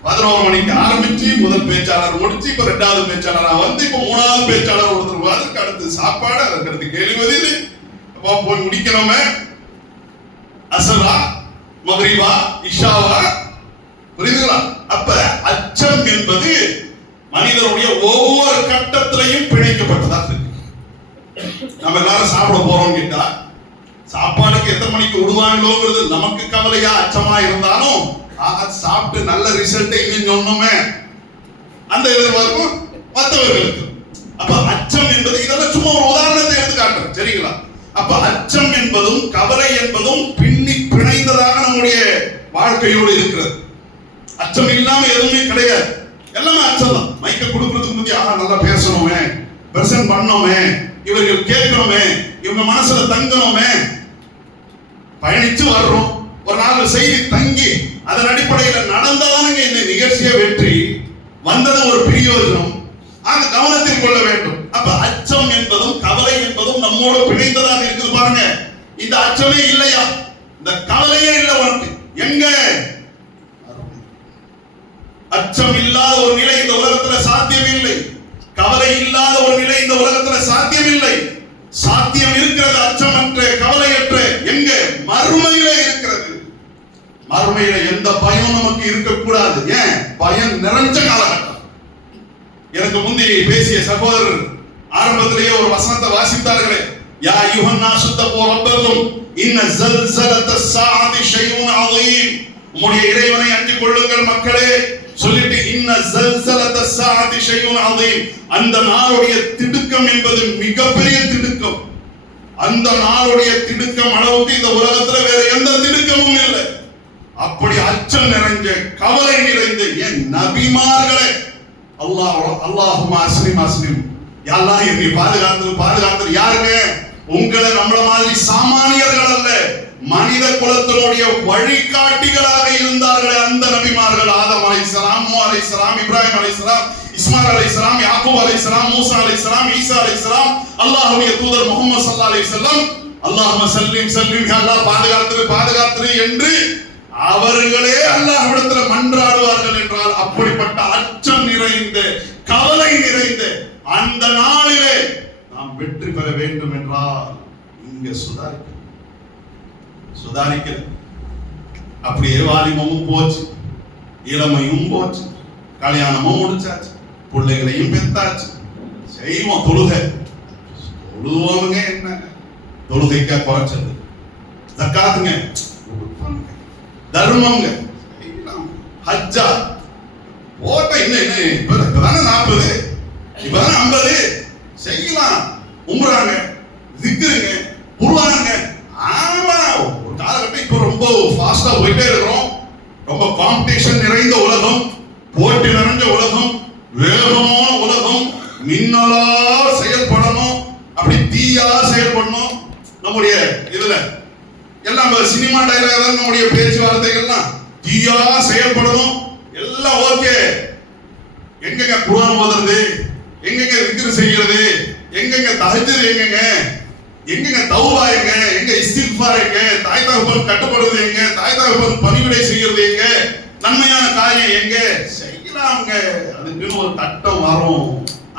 11 மணிக்கு ஆரம்பிச்சு முதல் பேச்சாளர் முடிச்சு இப்ப 2வது பேச்சாளரா வந்து இப்ப 3வது பேச்சாளர் ஒருத்தர், அதுக்கு அடுத்து சாப்பாடு, அதுக்கு அடுத்து கேள்வி பதில், போய் முடிக்கணுமே. அசரா, மக்ரிபா, இஷாவா, புரியுதுங்களா? அப்ப அச்சம் என்பது மனிதனுடைய ஒவ்வொரு கட்டத்திலையும் பிணைக்கப்பட்டதாக இருக்கு. நம்ம எல்லாரும் சாப்பிட போறோம் கேட்டா சாப்பாடுக்கு எத்தனை மணிக்கு விடுவாங்களோங்கிறது நமக்கு கவலையா அச்சமா இருந்தாலும் சாப்பிட்டு நல்ல ரிசல்ட் இன்னும் சொன்னோமே அந்த எதிர்பார்க்கும் மற்றவர்களுக்கு. அப்ப அச்சம் என்பது, இதெல்லாம் சும்மா ஒரு உதாரணத்தை எடுத்து காட்டுறேன், சரிங்களா? அப்ப அச்சம் என்பதும் கவலை என்பதும் பின்னி பிணைந்ததாக நம்முடைய வாழ்க்கையோடு இருக்கிறது. அச்சம் இல்லாம எதுவுமே கிடையாது, எல்லாமே அச்சம் தான். மைக்க கொடுக்கறதுக்கு முந்தைய நல்லா பேசணுமே, பிரசன்ட் பண்ணோமே, இவர்கள் கேட்கணுமே, இவங்க மனசுல தங்கணுமே, பயணிச்சு வர்றோம். ஒரு 4 செய்தி தங்கி அதன் அடிப்படையில் நடந்ததானுங்க இந்த நிகழ்ச்சியை வெற்றி வந்தது ஒரு பிரயோஜனம். ஆக கவனத்தில் கொள்ள வேண்டும். அப்ப அச்சம் என்பதும் கவலை என்பதும் நம்மோடு பிணைந்ததாக இருக்குது. பாருங்க, இந்த அச்சமே இல்லையா, இந்த கவலையே இல்லை உனக்கு, எங்க அச்சம் இல்லாத ஒரு நிலை இந்த உலகத்துல சாத்தியம் இல்லை, கவலை இல்லாத ஒரு நிலை இந்த உலகத்துல சாத்தியம் இல்லை. சாத்தியம் இருக்கிறது அச்சமற்ற கவலையற்ற எங்க, மறுமையில இருக்கிறது. மறுமையில எந்த பயம் நமக்கு இருக்கக்கூடாது. ஏன், பயம் நிறைஞ்ச காலகட்டம். எனக்கு முந்தி பேசிய சகோதரர் ஆரம்பத்திலேயே ஒரு வசனத்தை வாசித்தார்களே, யா யுஹன்னாஸு தகு ரப்பக்கும் இன்ன ஸல்ஸலத்த ஸாஅத்தி ஷைஉன் அஸீம். உம்முடைய இறைவனை அஞ்சிக் கொள்ளுங்கள் மக்களே சொல்லிட்டு, இன்ன ஸல்ஸலத்த ஸாஅத்தி ஷைஉன் அஸீம், அந்த நாளுடைய திடுக்கம் என்பது மிகப்பெரிய திடுக்கம். அந்த நாளுடைய திடுக்கம் அளவுக்கு இந்த உலகத்துல வேற எந்த திடுக்கமும் இல்லை. அப்படி அச்சம் நிறைஞ்ச கவலை நிறைந்த என் நபிமார்களே, அல்லாஹும்ம அஸ்லிம் அஸ்லிம், யா அல்லாஹ் என்னை பாதுகாத்து. யாருங்க, உங்களை நம்மள மாதிரி சாமானியர்கள் அல்ல, மனித குலத்தினுடைய வழிகாட்டிகளாக இருந்தார்களே அந்த நபிமார்கள். ஆதம் அலைஹிஸ்ஸலாம், நூஹ் அலைஹிஸ்ஸலாம், இப்ராஹிம் அலைஹிஸ்ஸலாம், இஸ்மாயில் அலைஹிஸ்ஸலாம், யாக்கூப் அலைஹிஸ்ஸலாம், மூசா அலைஹிஸ்ஸலாம், ஈசா அலைஹிஸ்ஸலாம், அல்லாஹ்வுடைய தூதர் முஹம்மது ஸல்லல்லாஹு அலைஹி வஸல்லம். அல்லாஹும்ம சல்லிம் யா அல்லாஹ் பாதுகாத்து என்று அவர்களே அல்லாஹ்விடத்தில் மன்றாடுவார்கள் என்றால், அப்படிப்பட்ட அச்சம் நிறைந்த கவலை நிறைந்த அந்த நாளிலே நாம் வெற்றி பெற வேண்டும் என்றால் இங்க சுதாரிக்க அப்படியே வாலிபமும் போச்சு, இளமையும் போச்சு, கல்யாணமும் முடிச்சாச்சு, பிள்ளைகளையும் பெத்தாச்சு, செய்வோம் தொழுவோமுங்க. என்ன தொழுகைக்கா குறைச்சது, ஜக்காத்துங்க, தர்மம்ங்க, ஹஜ்ஜா போட்ட இன்னும் இப்பதானே 40, இப்பதானே 50 செய்யலாம். உம்ராங்க, திக்ருங்க, குர்ஆனுங்க. ஆமா, ஒரு காலகட்டம் இப்ப ரொம்ப ஃபாஸ்டா போயிட்டே இருக்கிறோம். ரொம்ப காம்படிஷன் நிறைந்த உலகம், போட்டி நிறைந்த உலகம், வேகமான உலகம், மின்னலா செயல்படணும், அப்படி தீயா செயல்படணும். நம்முடைய இதுல எல்லாம் சினிமா டைலாக் தான், நம்முடைய பேச்சுவார்த்தைகள்லாம் தீயா செயல்படணும், எல்லாம் ஓகே. எங்கங்க குர்ஆன் ஓதுறது, எங்கங்க விக்ர் செய்யறது, எங்கங்க தஹஜ்ஜுத், எங்கங்க தௌபா, எங்க இஸ்திக்ஃபார், தாய் தகப்பன் கட்டுப்படுறது, தாய் தகப்பன் பணிவிடை செய்யறது, நன்மையான காரியம் எங்க செய்யலாம்ங்க. அதுக்குன்னு ஒரு கட்டம் வரும்.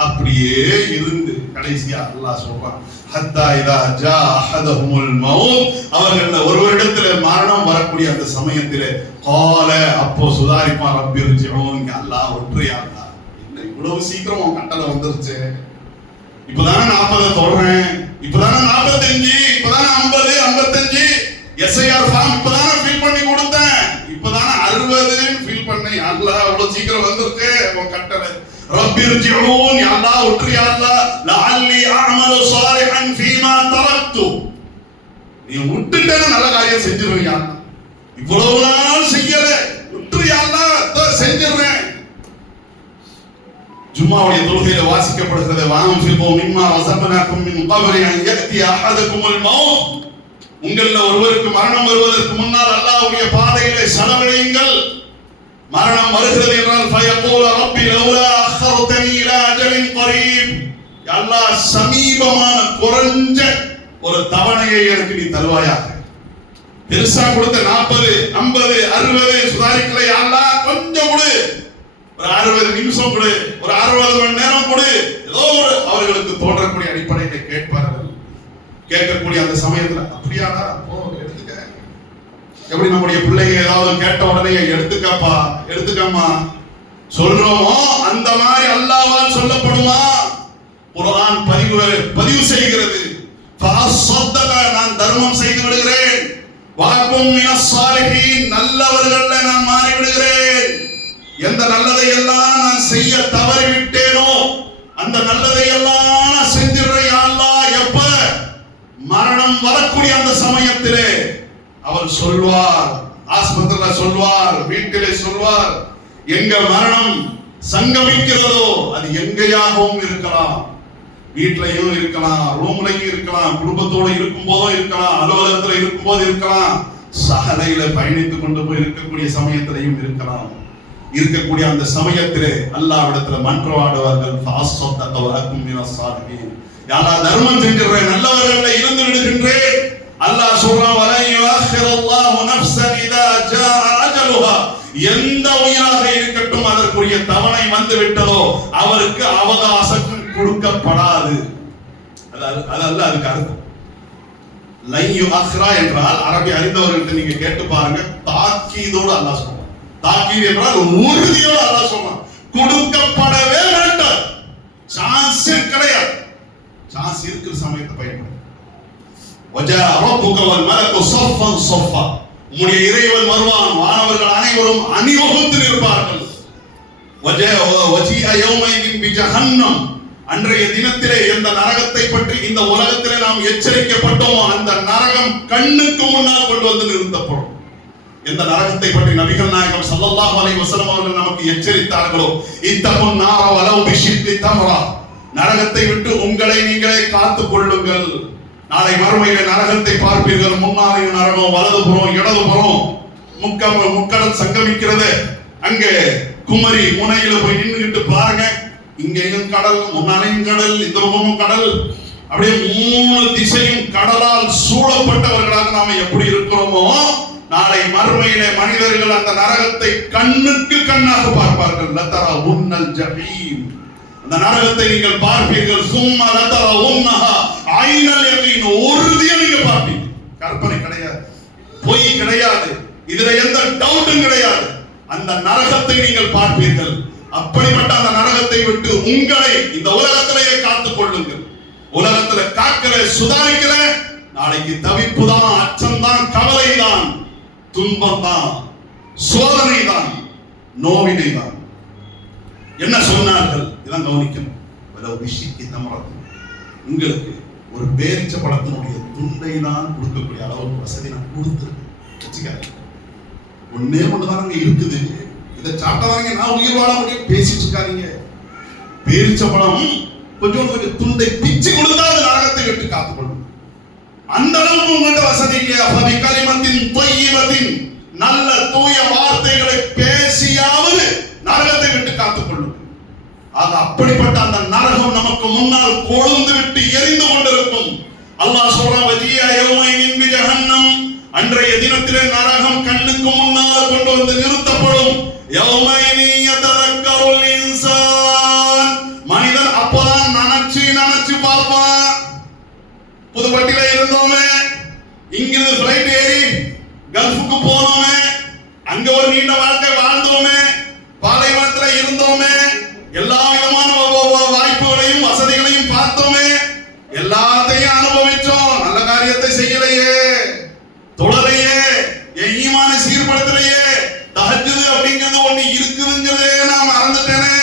அப்படியே இருந்து கடைசியா அல்லாஹ் சொல்றான், ஹத்தா இதா ஜா அஹதஹுல் மௌத், அவர்கள ஒருவரிடத்துல மரணம் வரக்கூடிய அந்த சமயத்திலே கால, அப்போ சுதாரிப்பான், ரப்பிர்ஜிஊன், அல்லாஹ் ஒன்றியா அல்லாஹ், என்ன இவ்வளவு சீக்கிரம் உன் கட்டளை வந்துருச்சு, இப்பதானே 40 தொடறேன், இப்பதானே 45, இப்பதானே 50, 55 எஸ்ஐஆர் ஃபார்ம் இப்பதானே ஃபில் பண்ணி கொடுத்தேன், இப்பதானே 60ன்னு ஃபில் பண்ணேன், அல்லாஹ் அவ்வளவு சீக்கிரம் வந்துருச்சு உன் கட்டளை. ரப்பிர்ஜிஊன், யா அல்லாஹ் ஒன்றியா அல்லாஹ், லஅல்லி அஅமலு ஸாலிஹன் ஃபீமா தரக்து, நீ விட்டுட்டேன்னா நல்ல காரியம் செஞ்சிருவேன் யா அல்லாஹ், இவ்வளவு நாள் செய்யல, விட்டுரு யா அல்லாஹ், செஞ்சிடுறேன். ஜும்மாவுடைய தொழுகையில வாசிக்கப்படுகிறது, வஅன்ஃபிகு மிம்மா ரஸக்னாகும் மின் கப்லி அன் யஅதி அஹதகுமுல் மௌத். உங்கள ஒருவருக்கு மரணம் வருவதற்கு முன்னால் அல்லாஹ்வுடைய பாதையிலே செலவழியுங்கள். மரணம் வருகிறது என்றால் ஃபயகூல ரப்பி லௌலா அഖர்தனி இலா அஜலின் கரீப், அல்லாஹ் சமீபமான குறைஞ்ச ஒரு தவணையை எனக்கு நீ தருவாயாக. பெருசா கொடுத்த 40 50 60 சுதாரிக்கலை, அல்லாஹ் கொஞ்சம் கொடு, ஒரு 60 நிமிஷம் கொடு, ஒரு 60 மணி நேரம் கொடு, ஏதோ ஒரு அவர்களுக்கு தோன்றக்கூடிய அடிப்படையில கேட்பார்கள். கேட்கக்கூடிய அந்த சமயத்துல அப்படியாடா அப்போ எடுத்துக்க, எப்படி நம்முடைய பிள்ளைங்க ஏதாவது கேட்ட உடனே எடுத்துக்கப்பா எடுத்துக்கம்மா சொல்றோமோ அந்த மாதிரி அல்லாஹ்வால் சொல்லப்படுமா? குர்ஆன் பதிவு செய்கிறது, நான் தர்மம் செய்து விடுகிறேன், வஅகும் மினஸ் சாலிஹீன், நல்லவர்கள்ல நான் மாறி விடுகிறேன். எந்த நல்லதை எல்லாம் நான் செய்ய தவறிவிட்டேனோ அந்த நல்லதை எல்லாம் நான் செஞ்சிடுறேன் யா அல்லாஹ். எப்ப மரணம் வரக்கூடிய அந்த சமயத்திலே அவர் சொல்வார், ஆஸ்பத்திரியில சொல்வார், வீட்டிலே சொல்வார், எங்க மரணம் சங்கமிக்கிறதோ அது எங்கேயாகவும் இருக்கலாம், வீட்லயும் இருக்கலாம், ரூம்லயும் இருக்கலாம், குடும்பத்தோடு இருக்கும் போதும் இருக்கலாம், அலுவலகத்துல இருக்கும் போது இருக்கலாம், சாலையில பயணித்துக் கொண்டு போய் இருக்கக்கூடிய சமயத்திலையும் இருக்கலாம். இருக்கக்கூடிய அந்த சமயத்திலே அல்லாஹ்விடத்துல மன்றாடுவார்கள், யாரா தர்மம் செஞ்சிடுறேன், நல்லவர்கள இருந்து விடுகின்றேன். அல்லாஹ் சொல்றான், வலை யுஅখিরুல்லாஹு நஃப்ஸன் இதா ஜாஅ அஜலுஹா, எந்த உயிராக இருக்கட்டும் அதற்குரிய தவணை வந்து விட்டதோ அவருக்கு அவகாசம் கொடுக்கப்படாது. அதல்ல அதுக்கு அர்த்தம். லை யுஅখিরা என்றால் அரபி அறிந்தவர்கள்ட்ட நீங்க கேட்டு பாருங்க, தாக்கீதோடு அல்லாஹ் சொல்றான். தாக்கீது என்றால் உறுதியோடு அல்லாஹ் சொல்றான், கொடுக்கப்படவே மாட்டார், சான்ஸ் கிடையாது. சான்ஸ் இருக்கிற சமயத்தை பயன்படுத்து. வஜா ரப்புக வல் மலக்கு ஸஃபன் ஸஃபா, உம்முடைய இறைவன் வருவான், வானவர்கள் அனைவரும் அணிவகுத்து நிற்பார்கள். வஜீஅ யௌமைதின் பிஜஹன்னம், அன்றைய தினத்திலே எந்த நரகத்தை பற்றி இந்த உலகத்திலே நாம் எச்சரிக்கப்பட்டோமோ அந்த நரகம் கண்ணுக்கு முன்னால் கொண்டு வந்து நிறுத்தப்படும். எந்த நரகத்தை பற்றி நபிகள் நாயகம் ஸல்லல்லாஹு அலைஹி வஸல்லம் அவர்கள் நமக்கு எச்சரித்தார்களோ, இத்தகுன் நார வலவ் பிஷித்தி தம்ரா, நரகத்தை விட்டு உங்களை நீங்களே காத்துக் கொள்ளுங்கள். நாளை மறுமையிலே நரகத்தை பார்ப்பீர்கள், முன்னாலே நரகம், வலதுபுறம் இடதுபுறம் முக்கடல் சங்கமிக்கிறது. அங்கே குமரி முனையில போய் நின்றுகிட்டு பாருங்க, இங்கேயும் கடல், முன்னாலேயும் கடல், இந்த பக்கமும் கடல், அப்படியே 3 திசையும் கடலால் சூழப்பட்டவர்களாக நாம எப்படி இருக்கிறோமோ நாளை மறுமையிலே மனிதர்கள் அந்த நரகத்தை கண்ணுக்கு கண்ணாக பார்ப்பார்கள். லதரா உன்னல் ஜஹீம், அந்த நரகத்தை நீங்கள் பார்ப்பீர்கள். சும்மா லதரா உன்னஹா ஐனல் யகீன், உறுதியா நீங்க பார்ப்பீங்க. கற்பனை கிடையாது, பொய் கிடையாது, இதுல எந்த டவுட்டும் கிடையாது. அந்த நரகத்தை நீங்கள் பார்ப்பீர்கள். அப்படிப்பட்ட அந்த நரகத்தை விட்டு உங்களை இந்த உலகத்திலேயே காத்துக் கொள்ளுங்கள். உலகத்துல காக்கல, சுதாரிக்கல, நாளைக்கு தவிப்பு தான், அச்சம் தான், கவலை தான், துன்பம் தான், சோதனை தான், நோவினை தான். என்ன சொன்னார்கள்? இதான் கவனிக்கணும். உங்களுக்கு ஒரு பேரிச்ச பழத்தினுடைய துண்டை தான் கொடுக்கக்கூடிய அளவுக்கு வசதி நான் கொடுத்துருக்கேன். ஒன்னே ஒண்ணுதான் இருக்குது, இதை சாப்பிட்டதாங்க நான் உயிர் வாழ முடியும் பேசிட்டு இருக்காதீங்க. பேரிச்ச பழம் கொஞ்சம் துண்டை பிச்சு கொடுத்தா அது நரகத்தை விட்டு காத்துக்கொள்ளும். அந்த அளவுக்கு உங்கள்கிட்ட வசதி இல்லையா? நல்ல தூய வார்த்தைகளை பேசியாவது நரகத்தை விட்டு காத்துக்கொள்ளும். அது அப்படிப்பட்ட அந்த நரகம் நமக்கு முன்னால் கொழுந்து விட்டு எரிந்து கொண்டிருக்கும். அல்லாஹ் சொல்றான், வஜீஅ யௌமைதின் பிஜஹன்னம், அன்றைய தினத்திலே நரகம் கண்ணுக்கு முன்னால் கொண்டு வந்து நிறுத்தப்படும். யௌமைதி யதரக்கருல் இன்சான், மனிதன் அப்பதான் நினைச்சு பார்ப்பான். புதுப்பட்டியில இருந்தோமே, இங்கிருந்து ஃளைட் ஏறி கல்ஃபுக்கு போனோமே, அங்க ஒரு நீண்ட வாழ்க்கை வாழ்ந்தோமே, பாலைவனத்துல இருந்தோமே, எல்லா விதமான வாய்ப்புகளையும் வசதிகளையும் பார்த்தோமே, எல்லாத்தையும் அனுபவிச்சோம். நல்ல காரியத்தை செய்யலையே, தொழலையே, என் ஈமானை சீர்படுத்தலையே, தஹஜ்ஜுத் அப்படிங்கிறது ஒண்ணு இருக்குதுங்கிறதே நான் மறந்துட்டேனே,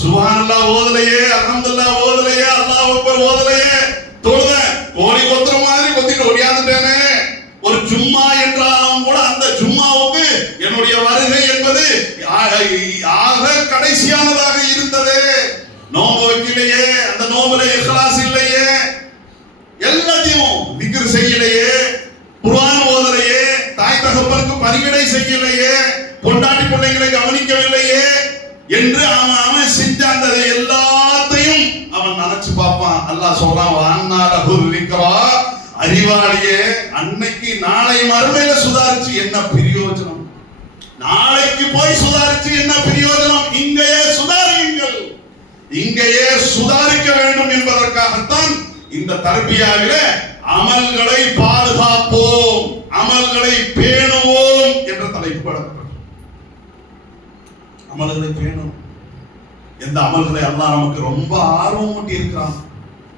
சுப்ஹானல்லாஹ் ஓதலையே, அல்ஹம்துலில்லாஹ் ஓதலையே, அல்லாஹ் அக்பர் ஓதலையே, தொழுத கோழி கொத்துற மாதிரி கொத்திட்டு ஓடியாந்துட்டேனே. ஒரு ஜும்மா என்றாலும் கூட அந்த ஜும்மாவுக்கு என்னுடைய வருகை என்பது ஆக கடைசியானதாக இருந்தது. நோன்பு வைக்கலையே, அந்த நோம்புல இஹ்லாஸ் இல்லையே, எல்லாத்தையும் திக்ர் செய்யலையே, குர்ஆன் ஓதலையே, தாய் தகப்பனுக்கு பரிவிடை செய்யலையே, பொண்டாட்டி பிள்ளைகளை கவனிக்கவில்லையே என்று அவன் செஞ்ச அந்த எல்லாத்தையும் அவன் நினைச்சு பார்ப்பான். அல்லாஹ் சொல்றான், அறிவாளியே, அன்னைக்கு நாளை மறுமையில சுதாரிச்சு என்ன பிரயோஜனம்? நாளைக்கு போய் சுதாரிச்சு என்ன பிரயோஜனம்? இங்கேயே சுதாரியுங்கள். இங்கேயே சுதாரிக்க வேண்டும் என்பதற்காகத்தான் இந்த தர்பியாவிலே அமல்களை பாதுகாப்போம், அமல்களை பேணுவோம் என்ற தலைப்பு வழங்கப்பட்டது. அமல்களை பேணும். எந்த அமல்களை அல்லாஹ் நமக்கு ரொம்ப ஆர்வம் ஊட்டி இருக்கிறான்.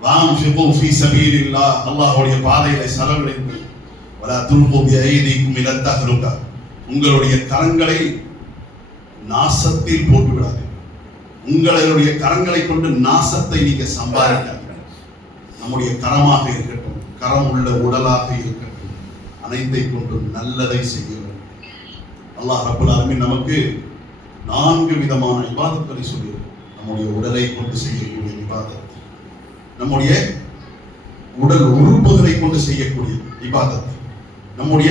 வான்ஃபிகு ஃபீ சபீலில்லாஹ், அல்லாஹ்வுடைய பாதையிலே செலவழியுங்கள். வலா துல்கு பிஐதிக்கும் இலா தஹ்லுகா, உங்களுடைய கரங்களை நாசத்தில் போட்டு விடாதீர்கள். உங்களுடைய கரங்களை கொண்டு நாசத்தை நீங்க சம்பாதிக்காதீர்கள். நம்முடைய கரமாக இருக்கட்டும், கரம் உள்ள உடலாக இருக்கட்டும், அனைத்தை கொண்டு நல்லதை செய்ய வேண்டும். அல்லாஹ் ரப்பல் ஆலமீன் நமக்கு 4 விதமான இபாதத்களை சொல்லியிருக்கிறார். நம்முடைய உடலை கொண்டு செய்யக்கூடிய இபாதத், நம்முடைய உடல் உறுப்புகளை கொண்டு செய்யக்கூடிய இபாதத், நம்முடைய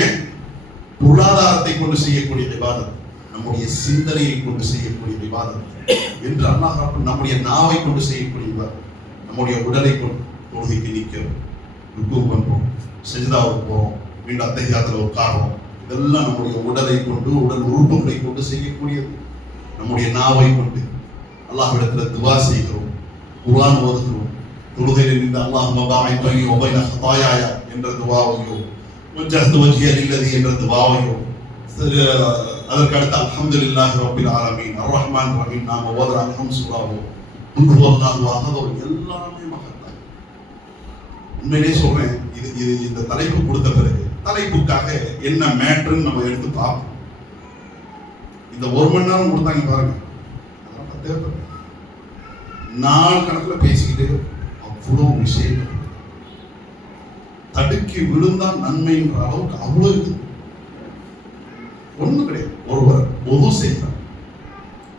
பொருளாதாரத்தை கொண்டு செய்யக்கூடிய இபாதத், நம்முடைய சிந்தனையை கொண்டு செய்யக்கூடிய இபாதத் என்று அல்லாஹ் நம்முடைய நாவை கொண்டு செய்யக்கூடிய இபாதத், நம்முடைய உடலை கொண்டு தொழுகைக்கு நிற்கிறோம், ருக்கு பண்றோம், சஜ்தாவுக்கு போறோம், மீண்டும் அத்தஹியாத்துல உட்கார்றோம். இதெல்லாம் நம்முடைய உடலை கொண்டு, உடல் உறுப்புகளை கொண்டு செய்யக்கூடியது. நம்முடைய நாவை கொண்டு அல்லாஹ்விடத்துல துவா செய்கிறோம், குர்ஆன் ஓதுகிறோம், தொழுகையில் நின்று அல்லாஹும்ம பாஇத் பைனி வ பைன ஹதாயாய என்ற துவாவையோ, வஜ்ஜஹ்து வஜ்ஹிய லில்லதி என்ற துவாவையோ, அதற்கு அடுத்து அல்ஹம்துலில்லாஹி ரப்பில் ஆலமீன் அர் ரஹ்மான் ரஹீம் நாம ஓதுற அல்ஹம் சூராவோ, குல் ஹுவல்லாஹு அஹதோ, எல்லாமே மகத்தாய். உண்மையிலே சொல்றேன், இது இந்த தலைப்பு கொடுத்த பிறகு தலைப்புக்காக என்ன மேட்டர்னு நம்ம எடுத்து பார்ப்போம். இந்த 1 மணி நேரம் கொடுத்தாங்க பாருங்க, அதெல்லாம் தேவைப்படும். நாள் கணக்கில் பேசிக்கிட்டு அவ்வளோ விஷயங்கள் தடுக்கி விழுந்தால் நன்மைன்ற அளவுக்கு அவ்வளோ இருக்குது. ஒண்ணு கிடையாது. ஒருவர் ஒது செய்கிறார்,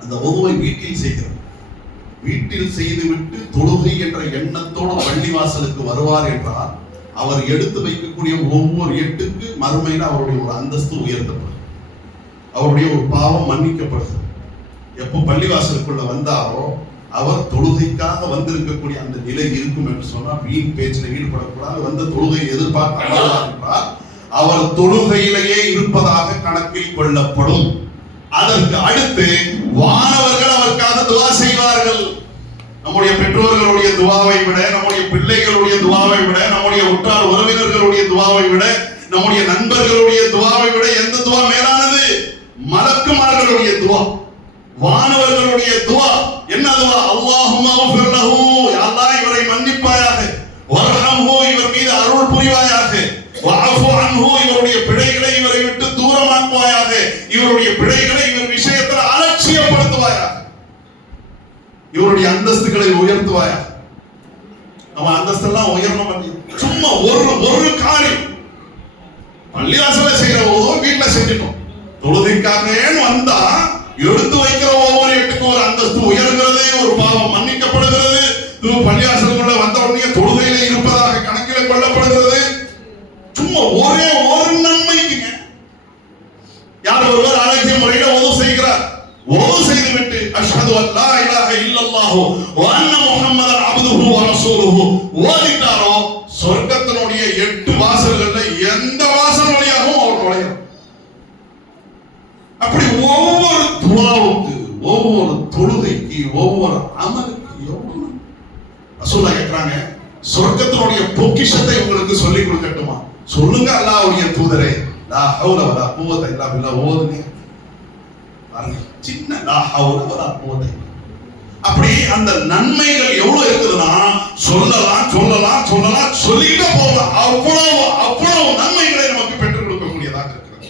அந்த ஒதுவை வீட்டில் செய்கிறார், வீட்டில் செய்துவிட்டு தொழுகை என்ற எண்ணத்தோடு பள்ளிவாசலுக்கு வருவார் என்றால் அவர் எடுத்து வைக்கக்கூடிய ஒவ்வொரு எட்டுக்கு மறுமையில் அவருடைய ஒரு அந்தஸ்து உயர்த்தப்படும், அவருடைய ஒரு பாவம் மன்னிக்கப்படுகிறது. எப்போ பள்ளிவாசலுக்குள்ள வந்தாரோ அவர் தொழுகைக்காக வந்திருக்கக்கூடிய அந்த நிலை இருக்கும் என்று சொன்னால் வீண் பேச்சில் ஈடுபடக்கூடாது. வந்த தொழுகை எதிர்பார்க்கிறார், அவர் தொழுகையிலேயே இருப்பதாக கணக்கில் கொள்ளப்படும். அதற்கு அடுத்து வானவர்கள் அவருக்காக துவா செய்வார்கள். நம்முடைய பெற்றோர்களுடைய துவாவை விட, நம்முடைய பிள்ளைகளுடைய துவாவை விட, நம்முடைய உற்றார் உறவினர்களுடைய துவாவை விட, நம்முடைய நண்பர்களுடைய துவாவை விட எந்த துவா மேலானது? மலக்குமார்களுடைய துவா, வானவர்களுடைய துவா. என்ன துவா? அல்லாஹும்ம அஃபிர் லஹு, யா அல்லாஹ் இவரை மன்னிப்பாயாக, வர்ஹம்ஹு இவர் மீது அருள் புரிவாயாக, வஅஃபு அன்ஹு இவருடைய பிழைகளை இவரை விட்டு தூரமாக்குவாயாக, இவருடைய பிழைகளை இவர் விஷயத்தில் அலட்சியப்படுத்துவாயாக, இவருடைய அந்தஸ்துகளை உயர்த்துவாயாக. நம்ம அந்தஸ்தெல்லாம் உயரணும். சும்மா ஒரு காரியம் பள்ளிவாசல செய்யற போதும் வீட்டுல செஞ்சிட்டோம், தொழுகைக்காக வந்தா எடுத்து வைக்கிற ஒவ்வொரு எட்டுக்கும் ஒரு அந்தஸ்து உயர்கிறது, ஒரு பாவம் மன்னிக்கப்படுகிறது. பள்ளிவாசலுக்குள்ள வந்த உடனே தொழுகையில இருப்பதாக கணக்கில் கொள்ளப்படுகிறது. சும்மா ஒரே ஒரு நன்மைக்குங்க. யார் ஒருவர் அழகிய முறையில ஒது செய்கிறார், ஒது செய்துவிட்டு அஷ்ஹது அல்லா இலாஹ இல்லல்லாஹு வ அன்ன முஹம்மதன் அப்துஹு வ ரசூலுஹு ஓதிட்டாரோ சொர்க்கத்தினுடைய 8 வாசல்கள்ல எந்த வாசல் வழியாகவும் அவர் நுழையலாம். அப்படி ஒவ்வொரு துஆவுக்கு, ஒவ்வொரு தொழுகைக்கு, ஒவ்வொரு அமலுக்கு எவ்வளவு ரசூலுல்லாஹ் கேக்குறாங்க, சொர்க்கத்தினுடைய பொக்கிஷத்தை உங்களுக்கு சொல்லி கொடுக்கட்டுமா? சொல்லுங்க அல்லாஹ்வுடைய தூதரே. லா ஹவுல வலா குவத இல்லா பில்லாஹ் ஓதுங்க பாருங்க, சின்ன லா ஹவுல வலா குவத. அப்படி அந்த நன்மைகள் எவ்வளவு இருக்குதுன்னா சொல்லலாம் சொல்லலாம் சொல்லலாம் சொல்லிக்கிட்டே போகலாம். அவ்வளவு நன்மைகளை நமக்கு பெற்றுக் கொடுக்கக்கூடியதாக இருக்கிறது.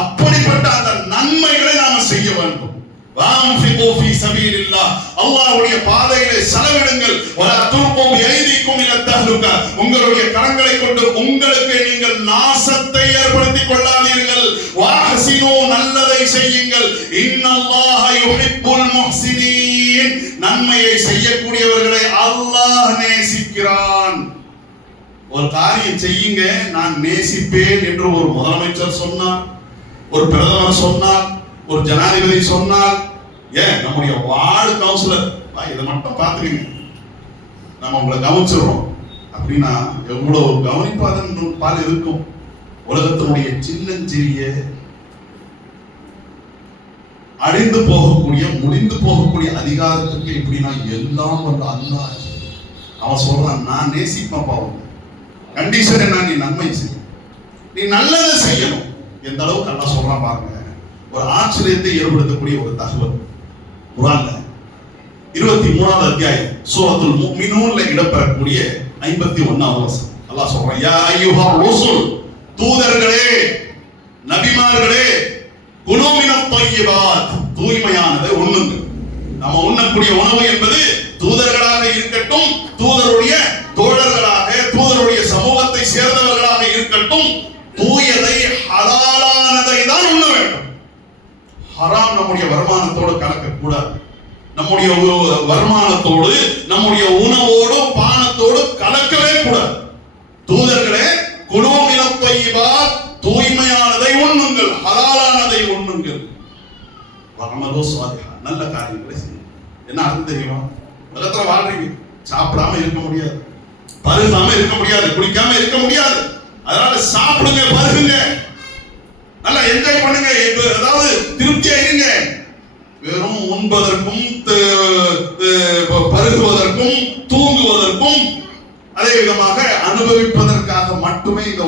அப்படிப்பட்ட அந்த நன்மைகளை நாம செய்ய வேண்டும். வான்ஃபிகு ஃபீ சபீலில்லாஹ், அல்லாஹ்வுடைய பாதையிலே செலவிடுங்கள். வலா துல்கு பிஐதிக்கும் இலா தஹ்லுகா, உங்களுடைய கரங்களை கொண்டு உங்களுக்கு நீங்கள் நாசத்தை ஏற்படுத்திக் கொள்ளாதீர்கள். வஹ்சினு, நல்லதை செய்யுங்கள். இன்னல்லாஹ யுஹிப்புல் முஹ்சினீன், நன்மையை செய்யக்கூடியவர்களை அல்லாஹ் நேசிக்கிறான். ஒரு காரியம் செய்யுங்க, நான் நேசிப்பேன் என்று ஒரு முதலமைச்சர் சொன்னார், ஒரு பிரதமர் சொன்னார், ஒரு ஜனாதிபதி சொன்னார், ஏன் நம்முடைய வார்டு கவுன்சிலர் இதை மட்டும் பார்த்துக்கீங்க, நம்ம உங்களை கவனிச்சிடறோம் அப்படின்னா எவ்வளவு கவனிப்பாதன் பால் இருக்கும். உலகத்தினுடைய சின்னஞ்சிறிய அழிந்து போகக்கூடிய முடிந்து போகக்கூடிய அதிகாரத்துக்கு எப்படின்னா எல்லாம் வல்ல அல்லாஹ் அவன் சொல்றான், நான் நேசிப்பேன் பாவம். கண்டிஷன் என்ன? நீ நன்மை செய்ய, நீ நல்லதை செய்யணும். எந்த அளவுக்கு அல்லாஹ் சொல்றான் பாருங்க. ஒரு ஆச்சரியத்தை ஏற்படுத்தக்கூடிய ஒரு தகவல் குர்ஆன்ல 23வது அத்தியாயம் சூரத்துல் முஃமினூன்ல இடம்பெறக்கூடிய 51வது வசனம். அல்லாஹ் சொல்றான், யா அய்யுஹர் ரசூல், தூதர்களே நபிமார்களே, குலூ மினத் தய்யிபாத், தூய்மையானதை உண்ணுங்க. நாம உண்ணக்கூடிய உணவு என்பது தூதர்களாக இருக்கட்டும், தூதருடைய தோழர்களாக, தூதருடைய சமூகத்தை சேர்ந்தவர்களாக இருக்கட்டும், தூயதை ஹலாலானதை தான் உண்ண வேண்டும். ஹராம் நம்முடைய வருமானத்தோடு கலக்கக்கூடாது. நம்முடைய வருமானத்தோடு, நம்முடைய உணவோடு, பானத்தோடு கலக்கவே கூடாது. தூதர்களே குலூ மினத் தய்யிபாத், தூய்மையானதை உண்ணுங்கள், ஹலாலானதை உண்ணுங்கள். வஅமலு ஸாலிஹா, நல்ல காரியங்களை செய்யுங்கள். என்ன அர்த்தம் தெரியுமா? உலகத்துல வாழ்றீங்க, சாப்பிடாம இருக்க முடியாது, பருகாம இருக்க முடியாது, குடிக்காம இருக்க முடியாது. அதனால சாப்பிடுங்க, பருகுங்க, நல்லா என்ஜாய் பண்ணுங்க, அதாவது திருப்தியா இருங்க. வெறும் உண்பதற்கும் பருகுவதற்கும் தூங்குவதற்கும் அதே விதமாக அனுபவிப்பதற்காக மட்டுமே இந்த